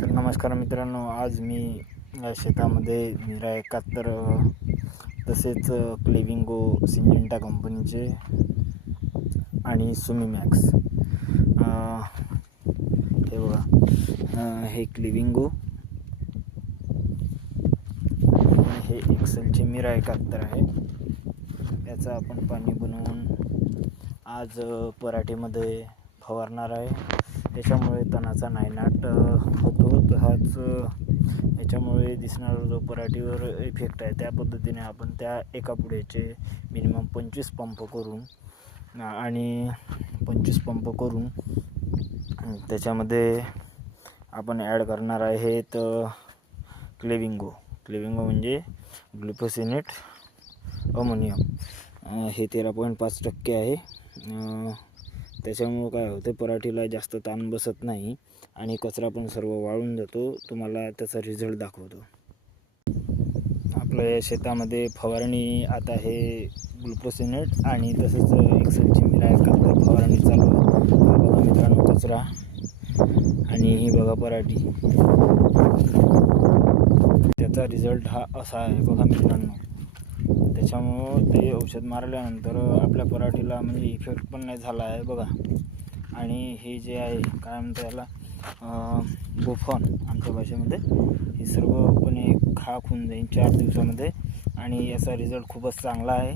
तर नमस्कार मित्रांनो, आज मी या शेतामध्ये निरा 71 तसेच क्लेविंगो सिंजेंटा कंपनीचे आणि सुमी मॅक्स हे बघा, हे क्लेविंगो, हे एक्सेलचे मिरा 71 आहे. याचं आपण पाणी बनवून आज पराठीमध्ये फवारणार आहे. त्याच्यामुळे तणाचा नायनाट होतो. तर हाच याच्यामुळे दिसणारा जो पराठीवर इफेक्ट आहे, त्या पद्धतीने आपण त्या एका पुढेचे मिनिमम 25 पंप करून आणि 25 पंप करून त्याच्यामध्ये आपण ॲड करणार आहे तर क्लेविंगो म्हणजे ग्लुफोसिनेट अमोनियम. हे 13.5% आहे. त्याच्यामुळं काय होतं, पराठीला जास्त ताण बसत नाही आणि कचरा पण सर्व वाळून जातो. तुम्हाला त्याचा रिझल्ट दाखवतो. आपल्या शेतामध्ये फवारणी आता हे ग्लुफोसिनेट आणि तसेच एक्सेलची मिरा 71 फवारणी चालू आहे. बघा मित्रांनो, कचरा आणि ही बघा पराठी, त्याचा रिझल्ट हा असा आहे. बघा मित्रांनो, त्याच्यामुळं ते औषध मारल्यानंतर आपल्या पराठीला म्हणजे इफेक्ट पण नाही झाला आहे बघा. आणि हे जे आहे, काय म्हणतात याला, बोफॉन आमच्या भाषेमध्ये, हे सर्वपणे खाक होऊन जाईल 4 दिवसामध्ये आणि याचा रिझल्ट खूपच चांगला आहे.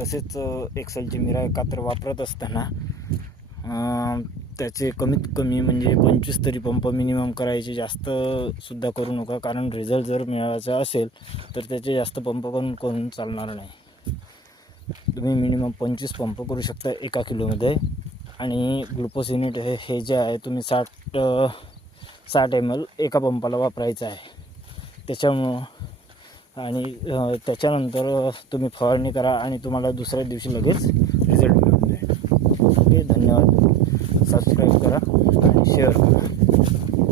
तसेच एक्सेलची मिरा 71 वापरत असताना त्याचे कमीत कमी म्हणजे 25 तरी पंप मिनिमम करायचे, जास्त सुद्धा करू नका. कारण रिझल्ट जर मिळवायचा असेल तर त्याचे जास्त पंप करून चालणार नाही. तुम्ही मिनिमम 25 पंप करू शकता 1 किलोमध्ये. आणि ग्लुफोसिनेट हे जे आहे, तुम्ही 60 ml एका पंपाला वापरायचं आहे. त्याच्यामुळं आणि त्याच्यानंतर तुम्ही फवारणी करा आणि तुम्हाला दुसऱ्या दिवशी लगेच रिझल्ट मिळून जाईल. ओके, धन्यवाद. सबस्क्राईब करा आणि शेअर करा.